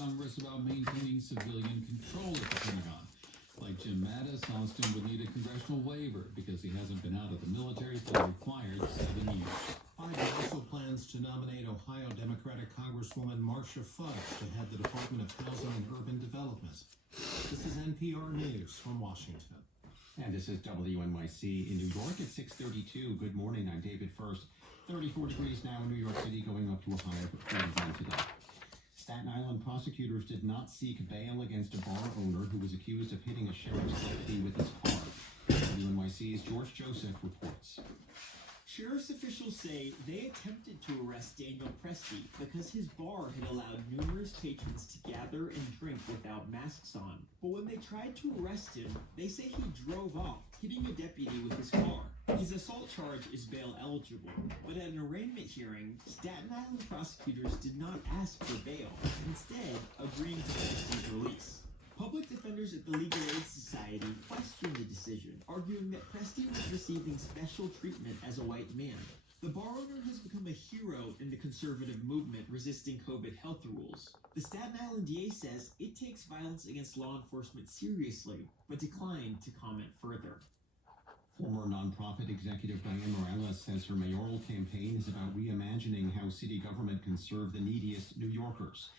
Congress about maintaining civilian control at the Pentagon. Like Jim Mattis, Austin would need a congressional waiver because he hasn't been out of the military for the required 7 years. Biden also plans to nominate Ohio Democratic Congresswoman Marcia Fudge to head the Department of Housing and Urban Development. This is NPR News from Washington. And this is WNYC in New York at 6:32. Good morning, I'm David First. 34 degrees now in New York City, going up to a high of 41 today. Staten Island prosecutors did not seek bail against a bar owner who was accused of hitting a sheriff's deputy with his car. WNYC's George Joseph reports. Sheriff's officials say they attempted to arrest Daniel Presti because his bar had allowed numerous patrons to gather and drink without masks on. But when they tried to arrest him, they say he drove off, hitting a deputy with his car. His assault charge is bail eligible, but at an arraignment hearing, Staten Island prosecutors did not ask for bail, instead agreeing to Presti's release. Public defenders at the Legal Aid Society questioned the decision, arguing that Presti was receiving special treatment as a white man. The bar owner has become a hero in the conservative movement resisting COVID health rules. The Staten Island DA says it takes violence against law enforcement seriously, but declined to comment further. Former nonprofit executive Diane Morales says her mayoral campaign is about reimagining how city government can serve the neediest New Yorkers.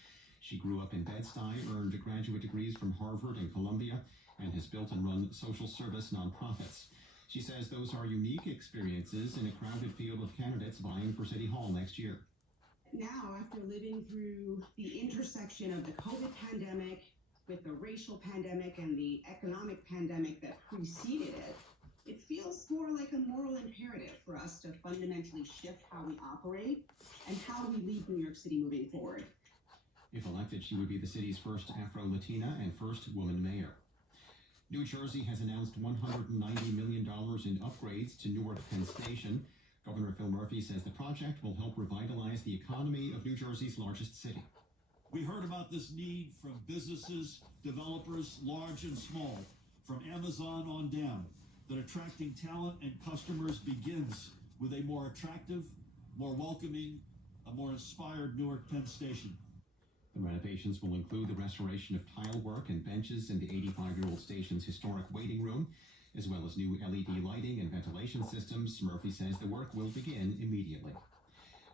She grew up in Bed-Stuy, earned graduate degrees from Harvard and Columbia, and has built and run social service nonprofits. She says those are unique experiences in a crowded field of candidates vying for City Hall next year. Now, after living through the intersection of the COVID pandemic with the racial pandemic and the economic pandemic that preceded it, it feels more like a moral imperative for us to fundamentally shift how we operate and how we lead New York City moving forward. If elected, she would be the city's first Afro-Latina and first woman mayor. New Jersey has announced $190 million in upgrades to Newark Penn Station. Governor Phil Murphy says the project will help revitalize the economy of New Jersey's largest city. We heard about this need from businesses, developers, large and small, from Amazon on down, that attracting talent and customers begins with a more attractive, more welcoming, a more inspired Newark Penn Station. The renovations will include the restoration of tile work and benches in the 85-year-old station's historic waiting room, as well as new LED lighting and ventilation systems. Murphy says the work will begin immediately.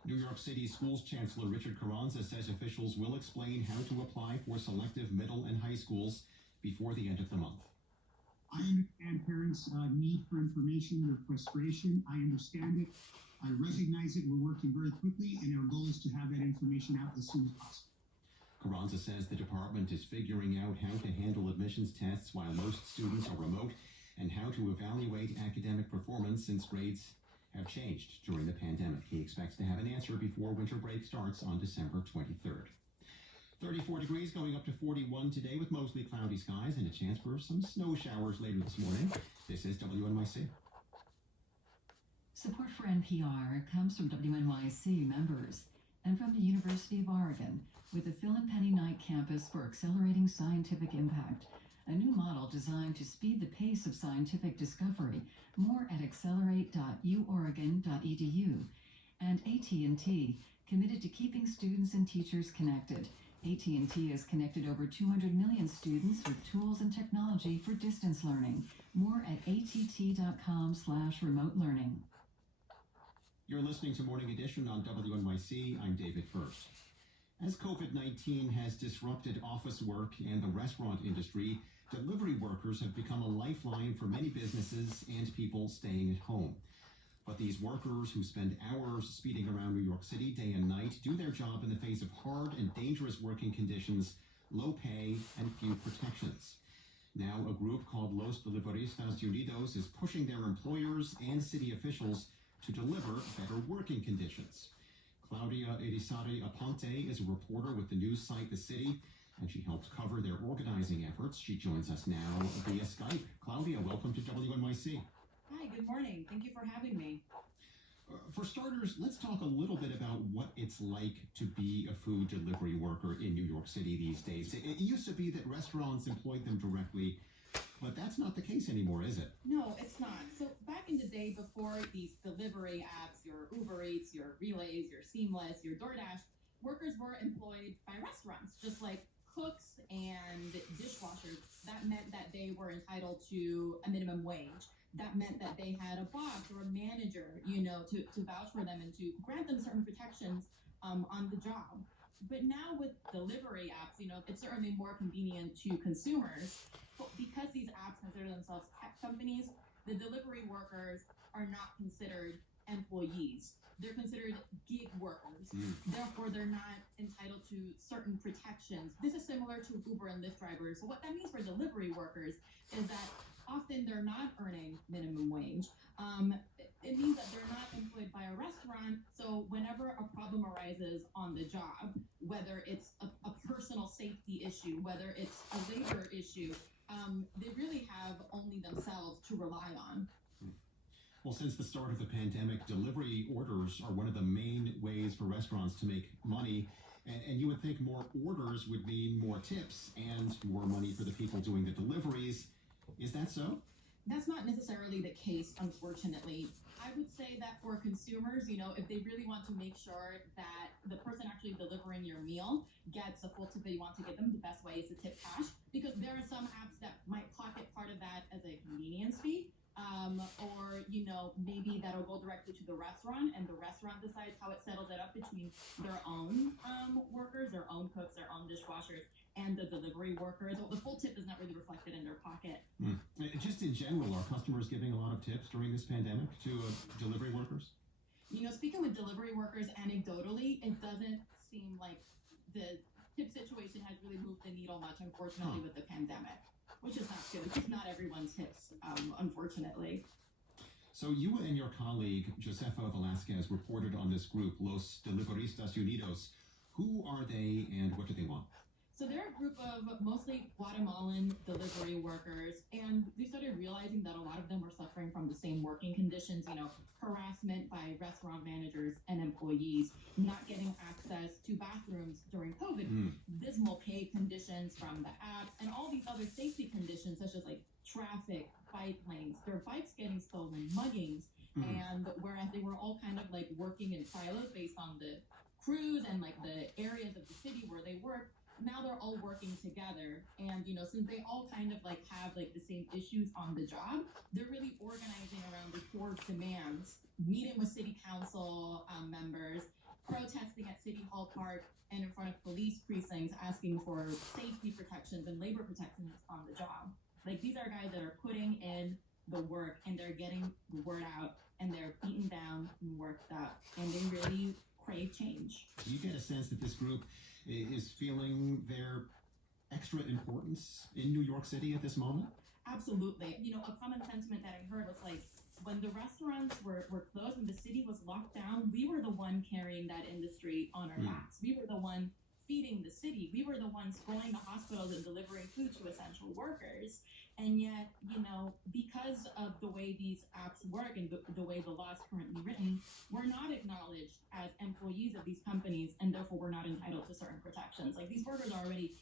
New York City Schools Chancellor Richard Carranza says officials will explain how to apply for selective middle and high schools before the end of the month. I understand parents' need for information, their frustration. I understand it. I recognize it. We're working very quickly, and our goal is to have that information out as soon as possible. Carranza says the department is figuring out how to handle admissions tests while most students are remote and how to evaluate academic performance since grades have changed during the pandemic. He expects to have an answer before winter break starts on December 23rd. 34 degrees going up to 41 today with mostly cloudy skies and a chance for some snow showers later this morning. This is WNYC. Support for NPR comes from WNYC members and from the University of Oregon with the Phil and Penny Knight campus for accelerating scientific impact, a new model designed to speed the pace of scientific discovery. More at accelerate.uoregon.edu. And AT&T, committed to keeping students and teachers connected. AT&T has connected over 200 million students with tools and technology for distance learning. More at att.com/remote learning. You're listening to Morning Edition on WNYC. I'm David First. As COVID-19 has disrupted office work and the restaurant industry, delivery workers have become a lifeline for many businesses and people staying at home. But these workers who spend hours speeding around New York City day and night do their job in the face of hard and dangerous working conditions, low pay, and few protections. Now, a group called Los Deliveristas Unidos is pushing their employers and city officials to deliver better working conditions. Claudia Erizari Aponte is a reporter with the news site The City, and she helps cover their organizing efforts. She joins us now via Skype. Claudia, welcome to WNYC. Hi, good morning. Thank you for having me. For starters, let's talk a little bit about what it's like to be a food delivery worker in New York City these days. It used to be that restaurants employed them directly, but that's not the case anymore, is it? No, it's not. So back in the day before these delivery apps, your Uber Eats, your Relays, your Seamless, your DoorDash, workers were employed by restaurants, just like they were entitled to a minimum wage. That meant that they had a boss or a manager, to vouch for them and to grant them certain protections on the job. But now with delivery apps, it's certainly more convenient to consumers. But because these apps consider themselves tech companies, the delivery workers are not considered employees. They're considered gig workers. Therefore, they're not entitled to certain protections. This is similar to Uber and Lyft drivers. So what that means for delivery workers is that often they're not earning minimum wage. It means that they're not employed by a restaurant. So whenever a problem arises on the job, whether it's a personal safety issue, whether it's a labor issue, they really have only themselves to rely on. Well, since the start of the pandemic, delivery orders are one of the main ways for restaurants to make money. And you would think more orders would mean more tips and more money for the people doing the deliveries. Is that so? That's not necessarily the case, unfortunately. I would say that for consumers, if they really want to make sure that the person actually delivering your meal gets the full tip that you want to give them, the best way is to tip cash, because there are some apps that might pocket part of that as a convenience fee. Or, maybe that'll go directly to the restaurant and the restaurant decides how it settles it up between their own workers, their own cooks, their own dishwashers, and the delivery workers. The full tip is not really reflected in their pocket. Just in general, are customers giving a lot of tips during this pandemic to delivery workers? Speaking with delivery workers, anecdotally, it doesn't seem like the tip situation has really moved the needle much, unfortunately, with the pandemic. Which is not good. It's just not everyone's tips, unfortunately. So you and your colleague, Josefa Velasquez, reported on this group, Los Deliveristas Unidos. Who are they and what do they want? So they're a group of mostly Guatemalan delivery workers, and we started realizing that a lot of them were suffering from the same working conditions, harassment by restaurant managers and employees, not getting access to bathrooms during COVID, dismal pay conditions from the apps, and all these other safety conditions, such as like traffic, bike lanes, their bikes getting stolen, muggings, and whereas they were all kind of like working in silos based on the crews and like the areas of the city where they work, now they're all working together. And, since they all kind of like have like the same issues on the job, they're really organizing around the core demands, meeting with city council members, protesting at City Hall Park and in front of police precincts, asking for safety protections and labor protections on the job. Like, these are guys that are putting in the work and they're getting the word out and they're beaten down and worked up and they really crave change. Do you get a sense that this group is feeling their extra importance in New York City at this moment? Absolutely. A common sentiment that I heard was like, when the restaurants were closed, when the city was locked down, we were the one carrying that industry on our backs. We were the one feeding the city. We were the ones going to hospitals and delivering food to essential workers. And yet, because of the way these apps work and the way the law is currently written, we're not acknowledged as employees of these companies, and therefore we're not entitled to certain protections. Like, these workers are already,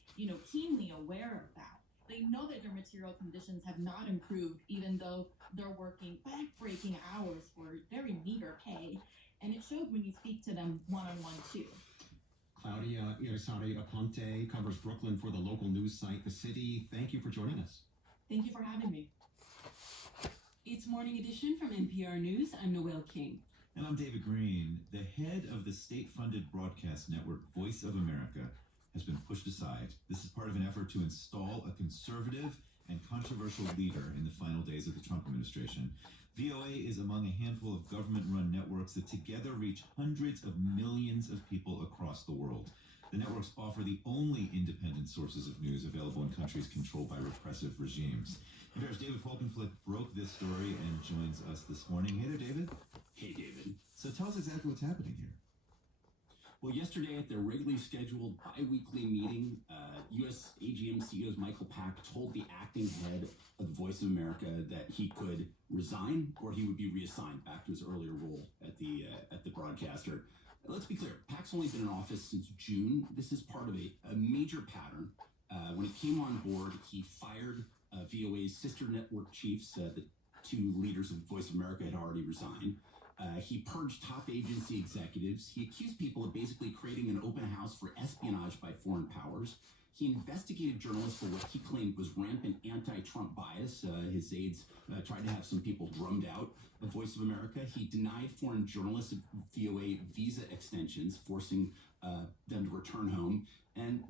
keenly aware of that. They know that their material conditions have not improved, even though they're working back-breaking hours for very meager pay. And it shows when you speak to them one-on-one, too. Claudia Irisari Aponte covers Brooklyn for the local news site The City. Thank you for joining us. Thank you for having me. It's Morning Edition from NPR News. I'm Noelle King. And I'm David Green. The head of the state-funded broadcast network Voice of America has been pushed aside. This is part of an effort to install a conservative and controversial leader in the final days of the Trump administration. VOA is among a handful of government-run networks that together reach hundreds of millions of people across the world. The networks offer the only independent sources of news available in countries controlled by repressive regimes. NPR's David Falkenflik broke this story and joins us this morning. Hey there, David. Hey, David. So tell us exactly what's happening here. Well, yesterday at their regularly scheduled bi-weekly meeting, U.S. AGM CEO Michael Pack told the acting head of the Voice of America that he could resign or he would be reassigned back to his earlier role at the broadcaster. Let's be clear, Pack's only been in office since June. This is part of a major pattern. When he came on board, he fired VOA's sister network chiefs. The two leaders of Voice of America had already resigned. He purged top agency executives. He accused people of basically creating an open house for espionage by foreign powers. He investigated journalists for what he claimed was rampant anti-Trump bias. His aides tried to have some people drummed out of Voice of America. He denied foreign journalists of VOA visa extensions, forcing them to return home. And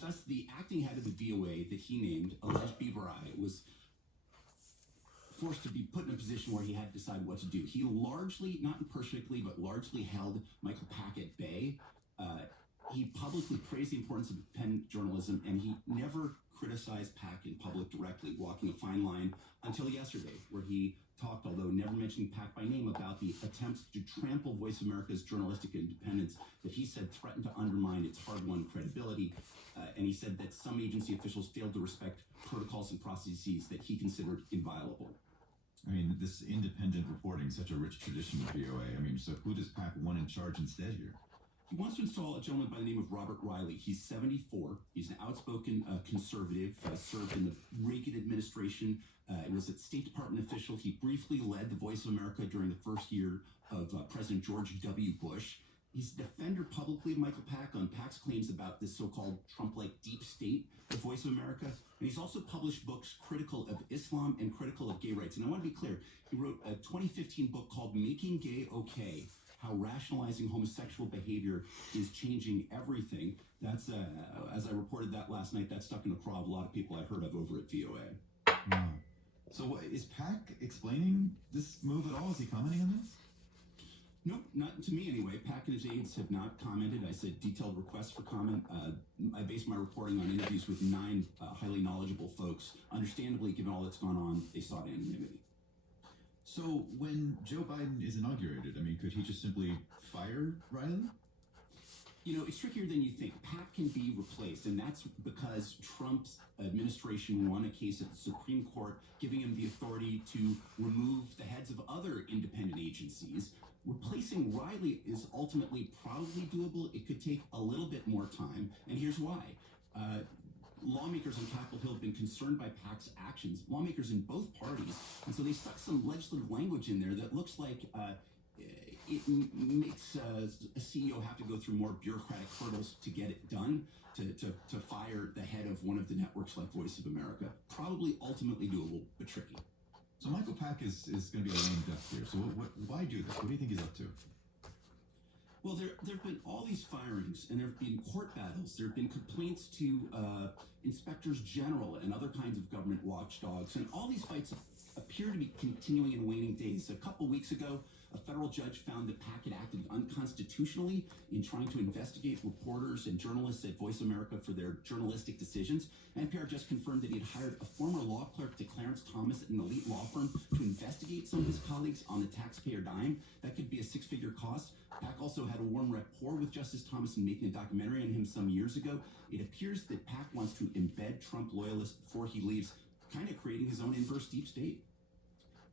thus, the acting head of the VOA that he named, alleged Biberai, was forced to be put in a position where he had to decide what to do. He largely, not imperfectly, but largely held Michael Pack at bay. He publicly praised the importance of independent journalism, and he never criticized Pack in public directly, walking a fine line until yesterday, where he talked, although never mentioning Pack by name, about the attempts to trample Voice of America's journalistic independence that he said threatened to undermine its hard-won credibility. And he said that some agency officials failed to respect protocols and processes that he considered inviolable. I mean, this independent reporting, such a rich tradition of VOA. I mean, so who does Pack want in charge instead here? He wants to install a gentleman by the name of Robert Riley. He's 74. He's an outspoken conservative, served in the Reagan administration, was a State Department official. He briefly led the Voice of America during the first year of President George W. Bush. He's a defender publicly of Michael Pack on Pack's claims about this so-called Trump-like deep state of Voice of America. And he's also published books critical of Islam and critical of gay rights. And I want to be clear, he wrote a 2015 book called Making Gay Okay: How Rationalizing Homosexual Behavior is Changing Everything. That's, as I reported that last night, that stuck in the craw of a lot of people I've heard of over at VOA. Wow. So is Pack explaining this move at all? Is he commenting on this? Nope, not to me anyway. Pack and his aides have not commented. I said detailed requests for comment. I based my reporting on interviews with 9 highly knowledgeable folks. Understandably, given all that's gone on, they sought anonymity. So when Joe Biden is inaugurated, I mean, could he just simply fire Riley? You know, it's trickier than you think. Pack can be replaced, and that's because Trump's administration won a case at the Supreme Court, giving him the authority to remove the heads of other independent agencies. Replacing Riley is ultimately probably doable. It could take a little bit more time, and here's why. Lawmakers on Capitol Hill have been concerned by Pack's actions, lawmakers in both parties, and so they stuck some legislative language in there that looks like it makes a CEO have to go through more bureaucratic hurdles to get it done, to fire the head of one of the networks like Voice of America. Probably ultimately doable, but tricky. So Michael Pack is going to be a lame duck here. So why do this? What do you think he's up to? Well, there have been all these firings, and there have been court battles. There have been complaints to inspectors general and other kinds of government watchdogs, and all these fights appear to be continuing in waning days. A couple weeks ago, a federal judge found that Pack had acted unconstitutionally in trying to investigate reporters and journalists at Voice America for their journalistic decisions. NPR just confirmed that he had hired a former law clerk to Clarence Thomas at an elite law firm to investigate some of his colleagues on the taxpayer dime. That could be a 6-figure cost. Pack also had a warm rapport with Justice Thomas in making a documentary on him some years ago. It appears that Pack wants to embed Trump loyalists before he leaves, kind of creating his own inverse deep state.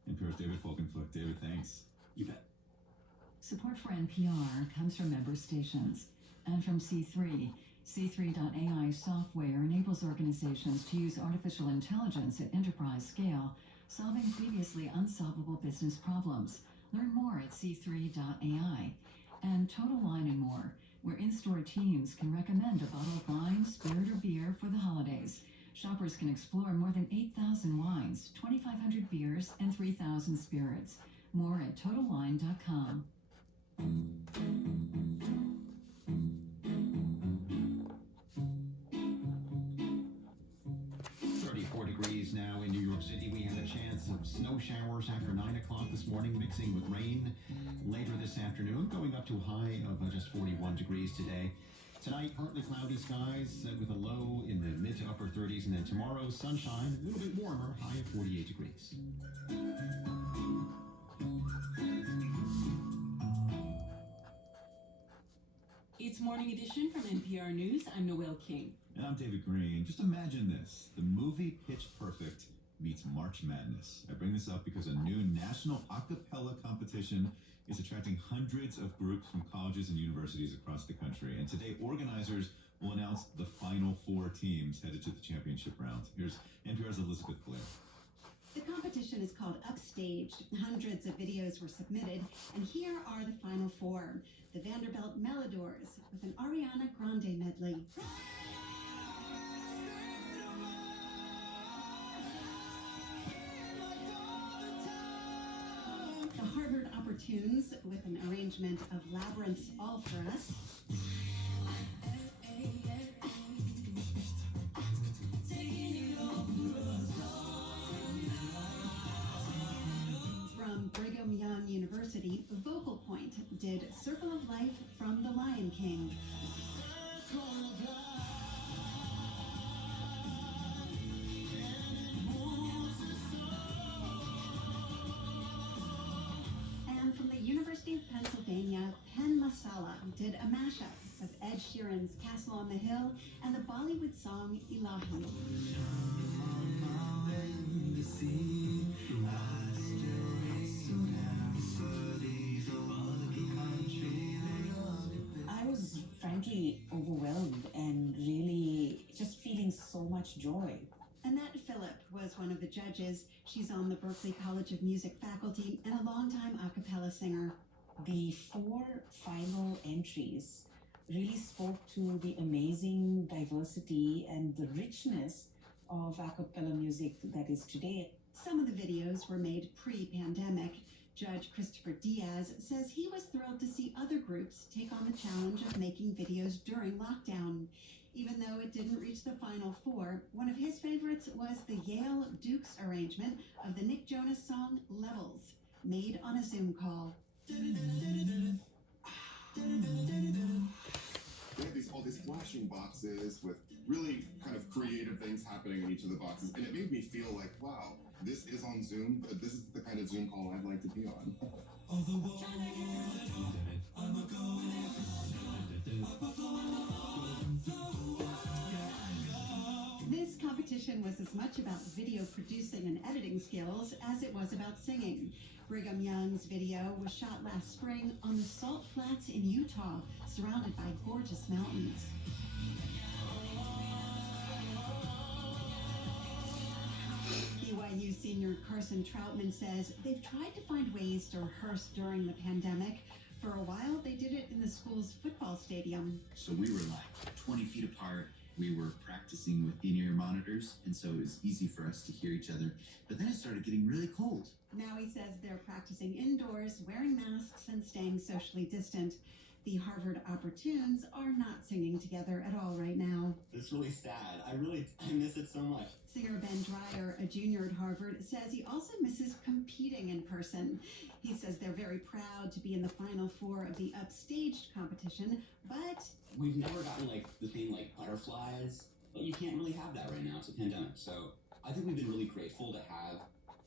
NPR's David Folkenflik. David, thanks. You bet. Support for NPR comes from member stations and from C3. C3.ai software enables organizations to use artificial intelligence at enterprise scale, solving previously unsolvable business problems. Learn more at C3.ai. And Total Wine & More, where in-store teams can recommend a bottle of wine, spirit, or beer for the holidays. Shoppers can explore more than 8,000 wines, 2,500 beers, and 3,000 spirits. More at TotalWine.com. 34 degrees now in New York City. We have a chance of snow showers after 9 o'clock this morning, mixing with rain later this afternoon, going up to a high of just 41 degrees today. Tonight, partly cloudy skies with a low in the mid to upper 30s, and then tomorrow, sunshine, a little bit warmer, high of 48 degrees. It's Morning Edition from NPR News. I'm Noelle King. And I'm David Green. Just imagine this. The movie Pitch Perfect meets March Madness. I bring this up because a new national a cappella competition is attracting hundreds of groups from colleges and universities across the country. And today, organizers will announce the final 4 teams headed to the championship round. Here's NPR's Elizabeth Blair. The competition is called Upstaged. Hundreds of videos were submitted, and here are the final 4. The Vanderbilt Melodors with an Ariana Grande medley. Tunes with an arrangement of Labyrinth's All For Us. From Brigham Young University, Vocal Point did Circle of Life from The Lion King. And from the University of Pennsylvania, Penn Masala did a mashup of Ed Sheeran's Castle on the Hill and the Bollywood song Ilahi. I was frankly overwhelmed and really just feeling so much joy. Annette Phillip was one of the judges. She's on the Berklee College of Music faculty and a longtime a cappella singer. The 4 final entries really spoke to the amazing diversity and the richness of a cappella music that is today. Some of the videos were made pre-pandemic. Judge Christopher Diaz says he was thrilled to see other groups take on the challenge of making videos during lockdown. Even though it didn't reach the final 4, one of his favorites was the Yale Dukes arrangement of the Nick Jonas song Levels, made on a Zoom call. They had all these flashing boxes with really kind of creative things happening in each of the boxes, and it made me feel like, wow, this is on Zoom, but this is the kind of Zoom call I'd like to be on. This competition was as much about video producing and editing skills as it was about singing. Brigham Young's video was shot last spring on the Salt Flats in Utah, surrounded by gorgeous mountains. BYU senior Carson Troutman says they've tried to find ways to rehearse during the pandemic. For a while, they did it in the school's football stadium. So we were like 20 feet apart. We were practicing with in-ear monitors, and so it was easy for us to hear each other. But then it started getting really cold. Now he says they're practicing indoors, wearing masks and staying socially distant. The Harvard Opportunes are not singing together at all right now. It's really sad. I miss it so much. Singer Ben Dreyer, a junior at Harvard, says he also misses competing in person. He says they're very proud to be in the final 4 of the upstaged competition, but We've never gotten the thing like butterflies, but you can't really have that right now. It's a pandemic. So I think we've been really grateful to have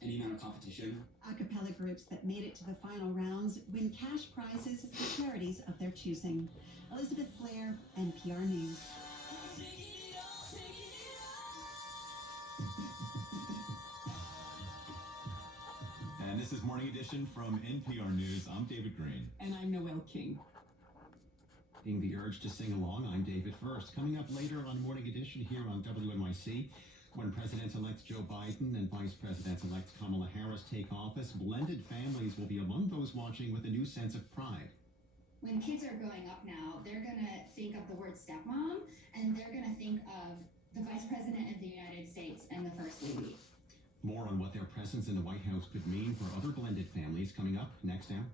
any amount of competition. a cappella groups that made it to the final rounds win cash prizes for charities of their choosing. Elizabeth Blair, NPR News. And this is Morning Edition from NPR News. I'm David Green. And I'm Noel King. Being the urge to sing along, I'm David First. Coming up later on Morning Edition here on WNYC, when President-elect Joe Biden and Vice President-elect Kamala Harris take office, blended families will be among those watching with a new sense of pride. When kids are growing up now, they're going to think of the word stepmom, and they're going to think of the Vice President of the United States and the First Lady. More on what their presence in the White House could mean for other blended families coming up next hour.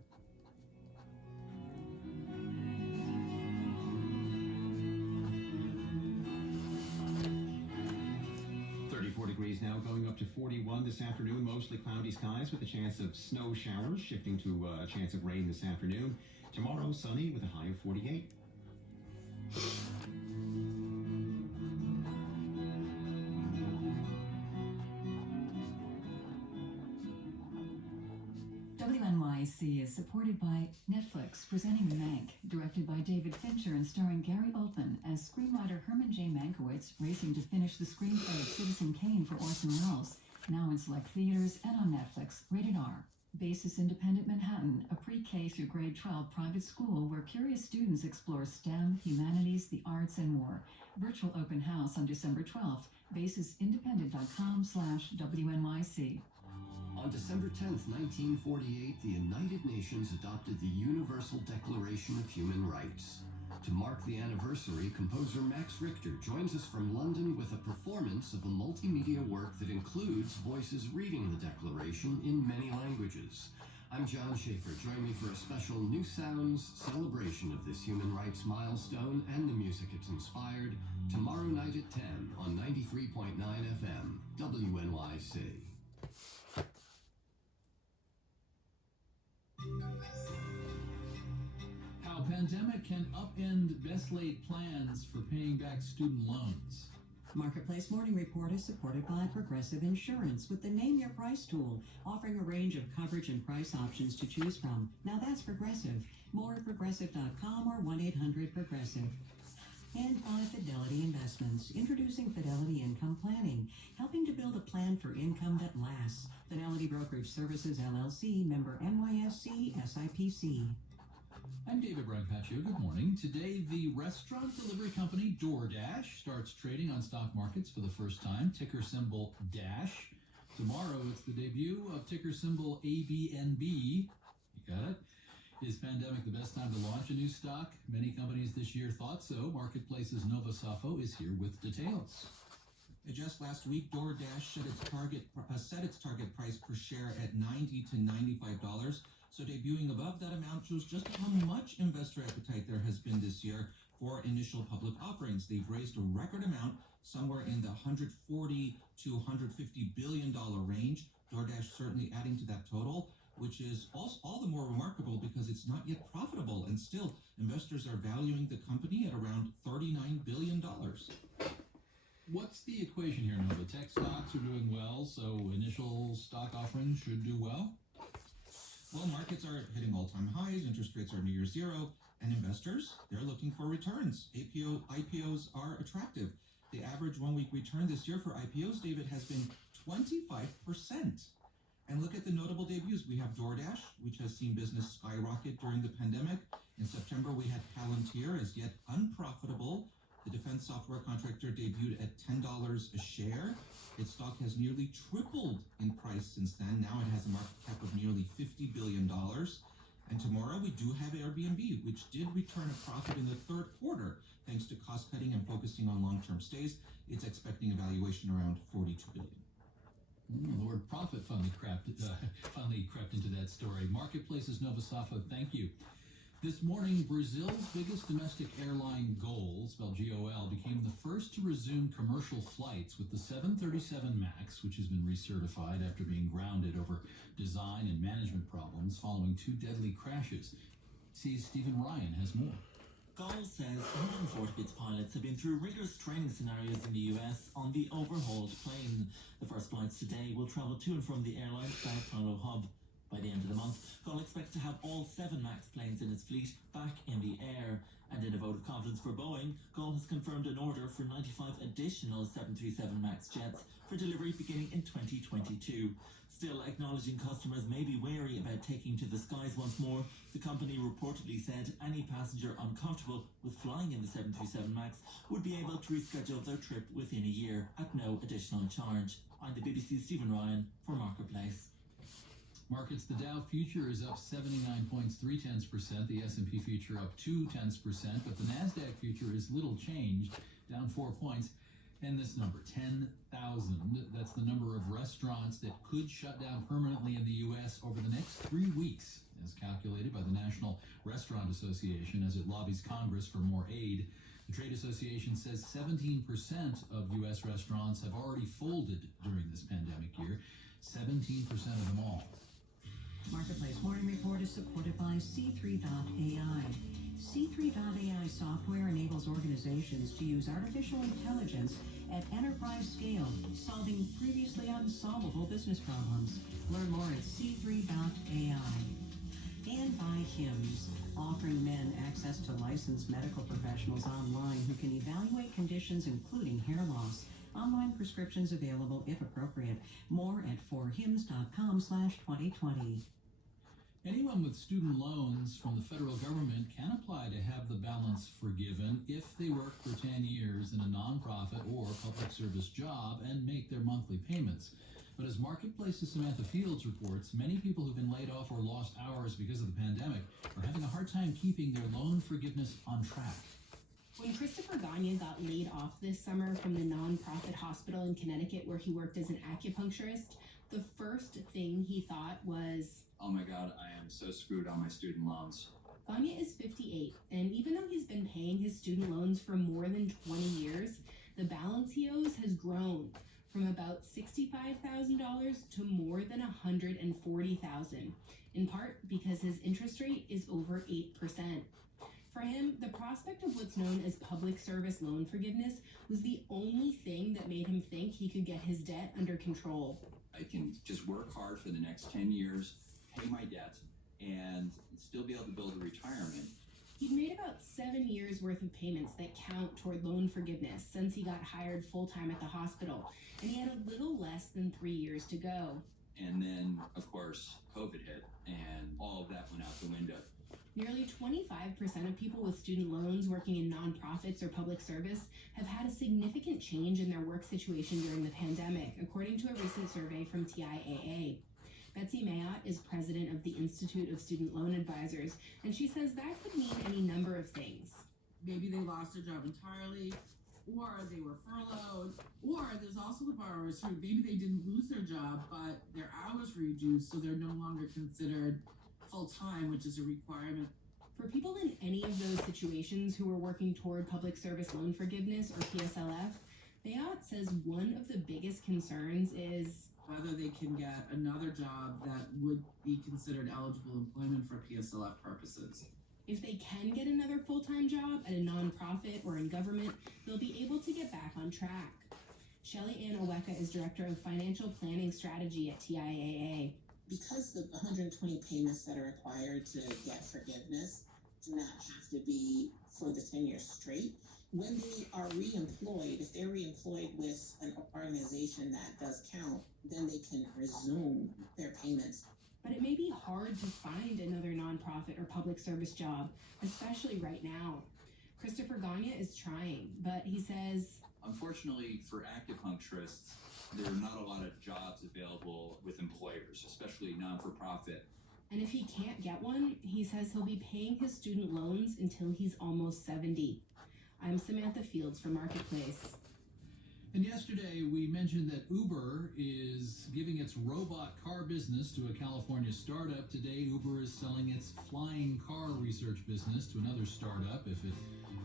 Degrees now, going up to 41 this afternoon. Mostly cloudy skies with a chance of snow showers, shifting to a chance of rain this afternoon. Tomorrow, sunny with a high of 48. WNYC is supported by Netflix, presenting Mank, directed by David Fincher and starring Gary Oldman as screenwriter Herman J. Mankiewicz racing to finish the screenplay of Citizen Kane for Orson Welles, now in select theaters and on Netflix, rated R. Basis Independent Manhattan, a pre-K through grade 12 private school where curious students explore STEM, humanities, the arts, and more. Virtual open house on December 12th. BasisIndependent.com/WNYC. On December 10, 1948, the United Nations adopted the Universal Declaration of Human Rights. To mark the anniversary, composer Max Richter joins us from London with a performance of a multimedia work that includes voices reading the Declaration in many languages. I'm John Schaefer. Join me for a special New Sounds celebration of this human rights milestone and the music it's inspired tomorrow night at 10 on 93.9 FM, WNYC. How pandemic can upend best laid plans for paying back student loans. Marketplace Morning Report is supported by Progressive Insurance with the Name Your Price tool, offering a range of coverage and price options to choose from. Now that's Progressive. More at progressive.com or 1-800-PROGRESSIVE. And by Fidelity Investments, introducing Fidelity Income Planning, helping to build a plan for income that lasts. Fidelity Brokerage Services, LLC, member NYSE, SIPC. I'm David Brancaccio. Good morning. Today, the restaurant delivery company DoorDash starts trading on stock markets for the first time, ticker symbol DASH. Tomorrow, it's the debut of ticker symbol ABNB. You got it? Is pandemic the best time to launch a new stock? Many companies this year thought so. Marketplace's Nova Safo is here with details. Just last week, DoorDash set its target price per share at $90 to $95. So debuting above that amount shows just how much investor appetite there has been this year for initial public offerings. They've raised a record amount, somewhere in the $140 to $150 billion range. DoorDash certainly adding to that total, which is all the more remarkable because it's not yet profitable, and still investors are valuing the company at around $39 billion. What's the equation here, Nova? Tech stocks are doing well, so initial stock offerings should do well? Well, markets are hitting all-time highs, interest rates are near zero, and investors, they're looking for returns. IPOs are attractive. The average one-week return this year for IPOs, David, has been 25%. And look at the notable debuts. We have DoorDash, which has seen business skyrocket during the pandemic. In September, we had Palantir, as yet unprofitable. The defense software contractor debuted at $10 a share. Its stock has nearly tripled in price since then. Now it has a market cap of nearly $50 billion. And tomorrow we do have Airbnb, which did return a profit in the third quarter, thanks to cost cutting and focusing on long-term stays. It's expecting a valuation around $42 billion. The word profit finally crept into that story. Marketplace's Nova Safo, thank you. This morning, Brazil's biggest domestic airline, GOL, spelled GOL, became the first to resume commercial flights with the 737 MAX, which has been recertified after being grounded over design and management problems following two deadly crashes. See, Stephen Ryan has more. GOL says 140 of its pilots have been through rigorous training scenarios in the US on the overhauled plane. The first flights today will travel to and from the airline's Sao Paulo hub. By the end of the month, GOL expects to have all 7 MAX planes in its fleet back in the air. And in a vote of confidence for Boeing, GOL has confirmed an order for 95 additional 737 MAX jets for delivery beginning in 2022. Still, acknowledging customers may be wary about taking to the skies once more, the company reportedly said any passenger uncomfortable with flying in the 737 MAX would be able to reschedule their trip within a year at no additional charge. I'm the BBC's Stephen Ryan for Marketplace. Markets, the Dow future is up 79.3%, the S&P future up 0.2%, but the NASDAQ future is little changed, down 4 points. And this number, 10,000, that's the number of restaurants that could shut down permanently in the U.S. over the next 3 weeks, as calculated by the National Restaurant Association as it lobbies Congress for more aid. The trade association says 17% of U.S. restaurants have already folded during this pandemic year, 17% of them all. Marketplace Morning Report is supported by C3.ai. C3.ai software enables organizations to use artificial intelligence at enterprise scale, solving previously unsolvable business problems. Learn more at C3.ai. And by HIMSS, offering men access to licensed medical professionals online who can evaluate conditions including hair loss. Online prescriptions available if appropriate. More at forhims.com/2020. Anyone with student loans from the federal government can apply to have the balance forgiven if they work for 10 years in a nonprofit or public service job and make their monthly payments. But as Marketplace's Samantha Fields reports, many people who've been laid off or lost hours because of the pandemic are having a hard time keeping their loan forgiveness on track. When Christopher Gagne got laid off this summer from the nonprofit hospital in Connecticut where he worked as an acupuncturist, The first thing he thought was, oh my God, I am so screwed on my student loans. Ganya is 58, and even though he's been paying his student loans for more than 20 years, the balance he owes has grown from about $65,000 to more than $140,000, in part because his interest rate is over 8%. For him, the prospect of what's known as public service loan forgiveness was the only thing that made him think he could get his debt under control. I can just work hard for the next 10 years, pay my debt, and still be able to build a retirement. He'd made about 7 years worth of payments that count toward loan forgiveness since he got hired full-time at the hospital, and he had a little less than 3 years to go. And then, of course, COVID hit, and all of that went out the window. Nearly 25% of people with student loans working in nonprofits or public service have had a significant change in their work situation during the pandemic, according to a recent survey from TIAA. Betsy Mayotte is president of the Institute of Student Loan Advisors, and she says that could mean any number of things. Maybe they lost their job entirely, or they were furloughed, or there's also the borrowers who maybe they didn't lose their job, but their hours were reduced, so they're no longer considered full-time, which is a requirement. For people in any of those situations who are working toward public service loan forgiveness or PSLF, Mayotte says one of the biggest concerns is whether they can get another job that would be considered eligible employment for PSLF purposes. If they can get another full-time job at a nonprofit or in government, they'll be able to get back on track. Shelley Ann Oweka is Director of Financial Planning Strategy at TIAA. Because the 120 payments that are required to get forgiveness do not have to be for the 10 years straight, when they are reemployed, if they're reemployed with an organization that does count, then they can resume their payments. But it may be hard to find another nonprofit or public service job, especially right now. Christopher Ganya is trying, but he says, unfortunately, for acupuncturists, there are not a lot of jobs available with employers, especially non-for-profit. And if he can't get one, he says he'll be paying his student loans until he's almost 70. I'm Samantha Fields for Marketplace. And yesterday we mentioned that Uber is giving its robot car business to a California startup. Today Uber is selling its flying car research business to another startup. If it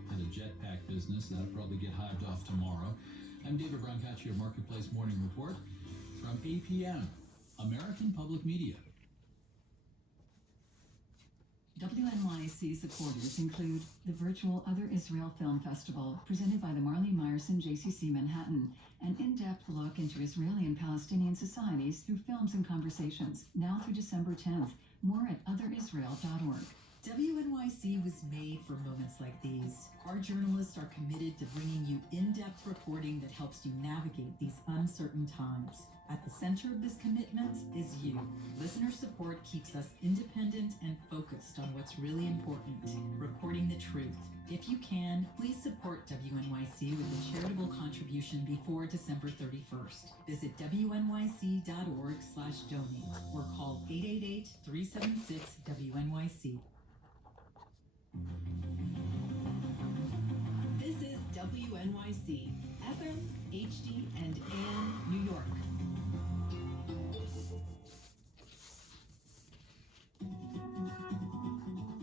had a jetpack business, that'll probably get hived off tomorrow. I'm David Brancacci of Marketplace Morning Report from APM, American Public Media. WNYC supporters include the virtual Other Israel Film Festival, presented by the Marlene Meyerson JCC Manhattan, an in-depth look into Israeli and Palestinian societies through films and conversations, now through December 10th. More at otherisrael.org. WNYC was made for moments like these. Our journalists are committed to bringing you in-depth reporting that helps you navigate these uncertain times. At the center of this commitment is you. Listener support keeps us independent and focused on what's really important, reporting the truth. If you can, please support WNYC with a charitable contribution before December 31st. Visit WNYC.org/donate or call 888-376-WNYC. This is WNYC, FM, HD, and AM, New York.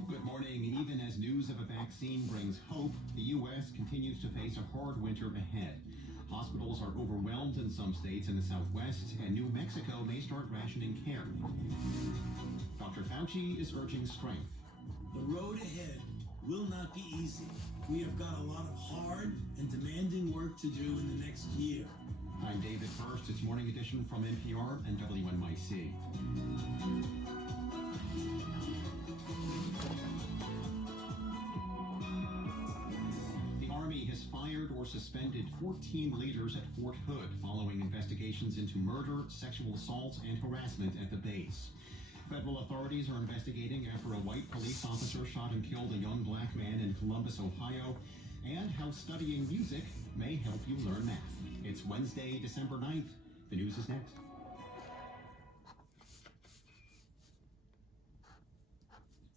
Good morning. Even as news of a vaccine brings hope, the U.S. continues to face a hard winter ahead. Hospitals are overwhelmed in some states in the Southwest, and New Mexico may start rationing care. Dr. Fauci is urging strength. The road ahead will not be easy. We have got a lot of hard and demanding work to do in the next year. I'm David First. It's Morning Edition from NPR and WNYC. The Army has fired or suspended 14 leaders at Fort Hood following investigations into murder, sexual assault, and harassment at the base. Federal authorities are investigating after a white police officer shot and killed a young black man in Columbus, Ohio, and how studying music may help you learn math. It's Wednesday, December 9th. The news is next.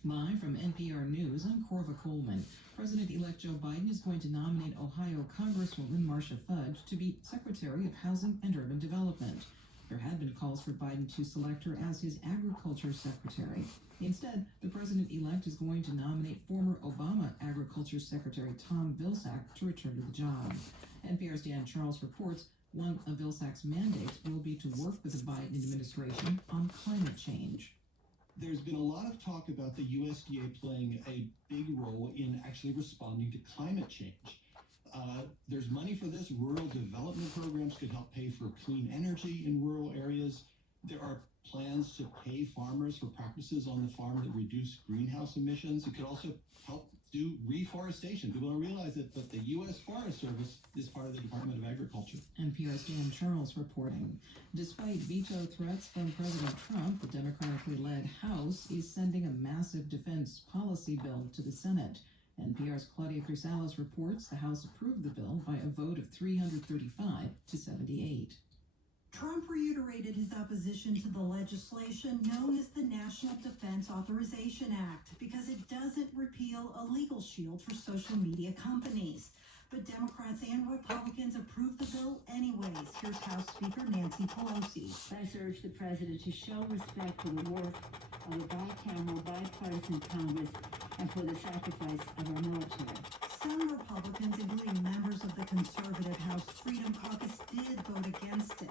Live from NPR News, I'm Corva Coleman. President-elect Joe Biden is going to nominate Ohio Congresswoman Marcia Fudge to be Secretary of Housing and Urban Development. There had been calls for Biden to select her as his agriculture secretary. Instead, the president-elect is going to nominate former Obama Agriculture Secretary Tom Vilsack to return to the job. NPR's Dan Charles reports one of Vilsack's mandates will be to work with the Biden administration on climate change. There's been a lot of talk about the USDA playing a big role in actually responding to climate change. There's money for this. Rural development programs could help pay for clean energy in rural areas. There are plans to pay farmers for practices on the farm that reduce greenhouse emissions. It could also help do reforestation. People don't realize it, but the U.S. Forest Service is part of the Department of Agriculture. NPR's Dan Charles reporting. Despite veto threats from President Trump, the democratically led House is sending a massive defense policy bill to the Senate. NPR's Claudia Crusalis reports the House approved the bill by a vote of 335 to 78. Trump reiterated his opposition to the legislation known as the National Defense Authorization Act because it doesn't repeal a legal shield for social media companies. But Democrats and Republicans approved the bill anyways. Here's House Speaker Nancy Pelosi. I urge the president to show respect for the work of a bicameral, bipartisan Congress and for the sacrifice of our military. Some Republicans, including members of the conservative House Freedom Caucus, did vote against it.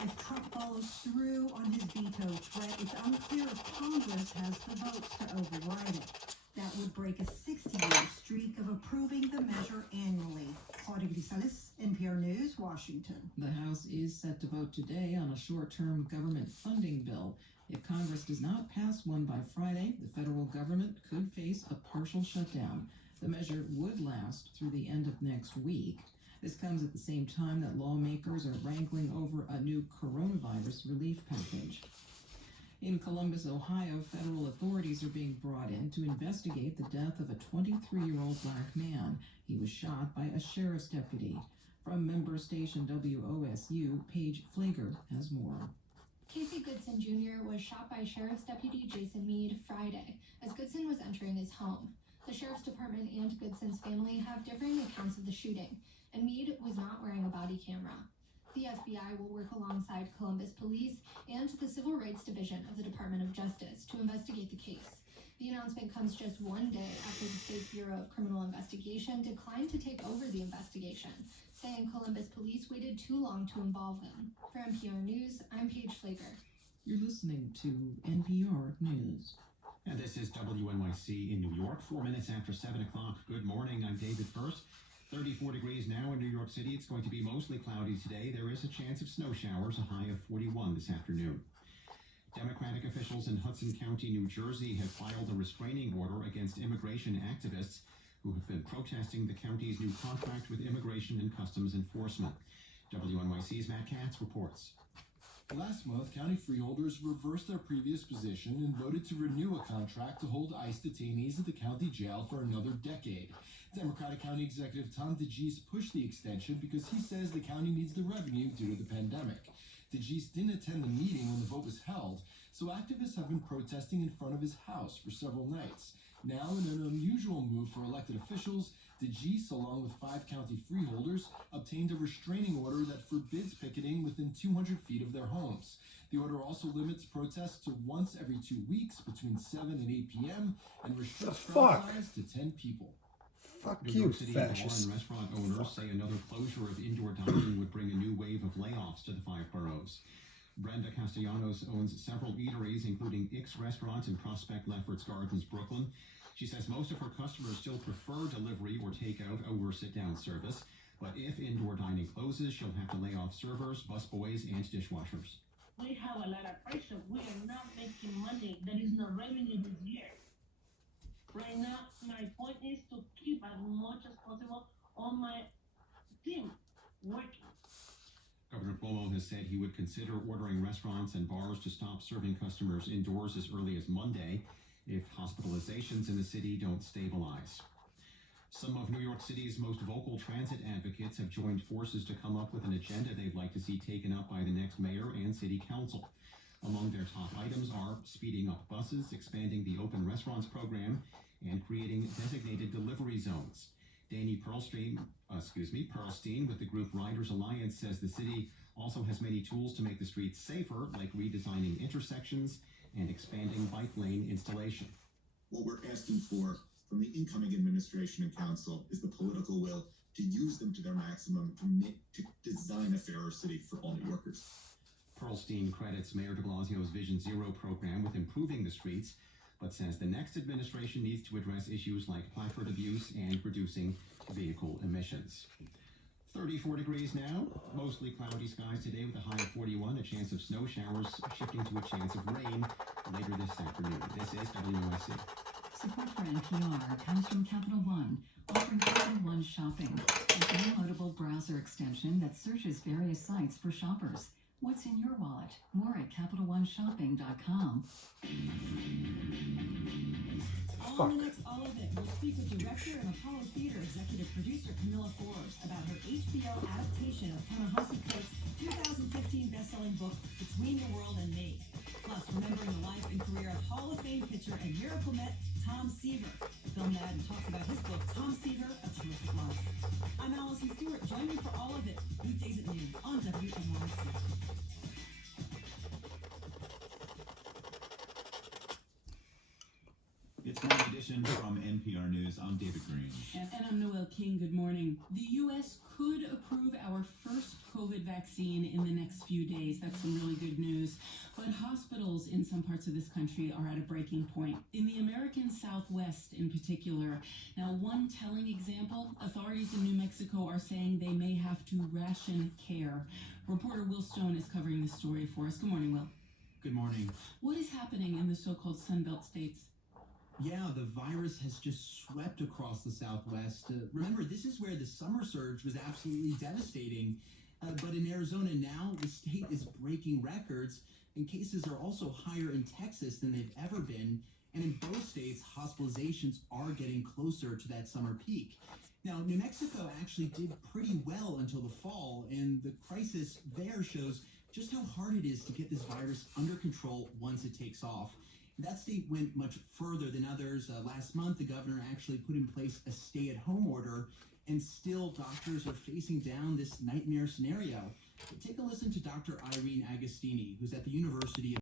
If Trump follows through on his veto threat, it's unclear if Congress has the votes to override it. That would break a 60-year streak of approving the measure annually. Claudia Crusalis, NPR News, Washington. The House is set to vote today on a short-term government funding bill. If Congress does not pass one by Friday, the federal government could face a partial shutdown. The measure would last through the end of next week. This comes at the same time that lawmakers are wrangling over a new coronavirus relief package. In Columbus, Ohio, federal authorities are being brought in to investigate the death of a 23-year-old black man. He was shot by a sheriff's deputy. From member station WOSU, Paige Flager has more. Casey Goodson Jr. was shot by Sheriff's Deputy Jason Meade Friday as Goodson was entering his home. The Sheriff's Department and Goodson's family have differing accounts of the shooting, and Meade was not wearing a body camera. The FBI will work alongside Columbus Police and the Civil Rights Division of the Department of Justice to investigate the case. The announcement comes just one day after the State Bureau of Criminal Investigation declined to take over the investigation, saying Columbus Police waited too long to involve them. For NPR News, I'm Paige Flager. You're listening to NPR News. And this is WNYC in New York, 4 minutes after 7 o'clock. Good morning, I'm David First. 34 degrees now in New York City. It's going to be mostly cloudy today. There is a chance of snow showers, a high of 41 this afternoon. Democratic officials in Hudson County, New Jersey have filed a restraining order against immigration activists who have been protesting the county's new contract with Immigration and Customs Enforcement. WNYC's Matt Katz reports. Last month, county freeholders reversed their previous position and voted to renew a contract to hold ICE detainees at the county jail for another decade. Democratic County Executive Tom DeGise pushed the extension because he says the county needs the revenue due to the pandemic. DeGise didn't attend the meeting when the vote was held, so activists have been protesting in front of his house for several nights. Now, in an unusual move for elected officials, DeGise, along with 5 county freeholders, obtained a restraining order that forbids picketing within 200 feet of their homes. The order also limits protests to once every 2 weeks between 7 and 8 p.m. and restricts crowd size to 10 people. Fuck New you, York City bar fascist. and restaurant owners say another closure of indoor dining would bring a new wave of layoffs to the 5 boroughs. Brenda Castellanos owns several eateries, including X Restaurant in Prospect Lefferts Gardens, Brooklyn. She says most of her customers still prefer delivery or takeout over sit-down service, but if indoor dining closes, she'll have to lay off servers, busboys, and dishwashers. We have a lot of pressure. We are not making money. There is no revenue this year. Right now, my point is to keep as much as possible on my team working. Governor Cuomo has said he would consider ordering restaurants and bars to stop serving customers indoors as early as Monday if hospitalizations in the city don't stabilize. Some of New York City's most vocal transit advocates have joined forces to come up with an agenda they'd like to see taken up by the next mayor and city council. Among their top items are speeding up buses, expanding the open restaurants program, and creating designated delivery zones. Danny Pearlstein with the group Riders Alliance says the city also has many tools to make the streets safer, like redesigning intersections and expanding bike lane installation. What we're asking for from the incoming administration and council is the political will to use them to their maximum to design a fairer city for all New Yorkers. Pearlstein credits Mayor de Blasio's Vision Zero program with improving the streets, but says the next administration needs to address issues like placard abuse and reducing vehicle emissions. 34 degrees now, mostly cloudy skies today with a high of 41, a chance of snow showers shifting to a chance of rain later this afternoon. This is WNYC. Support for NPR comes from Capital One, offering Capital One Shopping, a downloadable browser extension that searches various sites for shoppers. What's in your wallet? More at CapitalOneShopping.com. On the next All of It, we'll speak with director and Apollo Theater executive producer Camilla Forbes about her HBO adaptation of Ta-Nehisi Coates' 2015 best-selling book, Between the World and Me. Plus, remembering the life and career of Hall of Fame pitcher and Miracle Met Tom Seaver. Bill Madden talks about his book, Tom Seaver, A Terrific Life. I'm Allison Stewart. Join me for All of It, weekdays at noon on WNYC. It's Morning Edition from NPR News. I'm David Green. And I'm Noel King. Good morning. The U.S. could approve our first COVID vaccine in the next few days. That's some really good news. But hospitals in some parts of this country are at a breaking point. In the American Southwest in particular. Now, one telling example, authorities in New Mexico are saying they may have to ration care. Reporter Will Stone is covering this story for us. Good morning, Will. Good morning. What is happening in the so-called Sunbelt states? Yeah, the virus has just swept across the Southwest. Remember, this is where the summer surge was absolutely devastating. But in Arizona now, the state is breaking records, and cases are also higher in Texas than they've ever been. And in both states, hospitalizations are getting closer to that summer peak. Now, New Mexico actually did pretty well until the fall, and the crisis there shows just how hard it is to get this virus under control once it takes off. That state went much further than others. Last month, the governor actually put in place a stay-at-home order, and still doctors are facing down this nightmare scenario. Take a listen to Dr. Irene Agostini, who's at the University of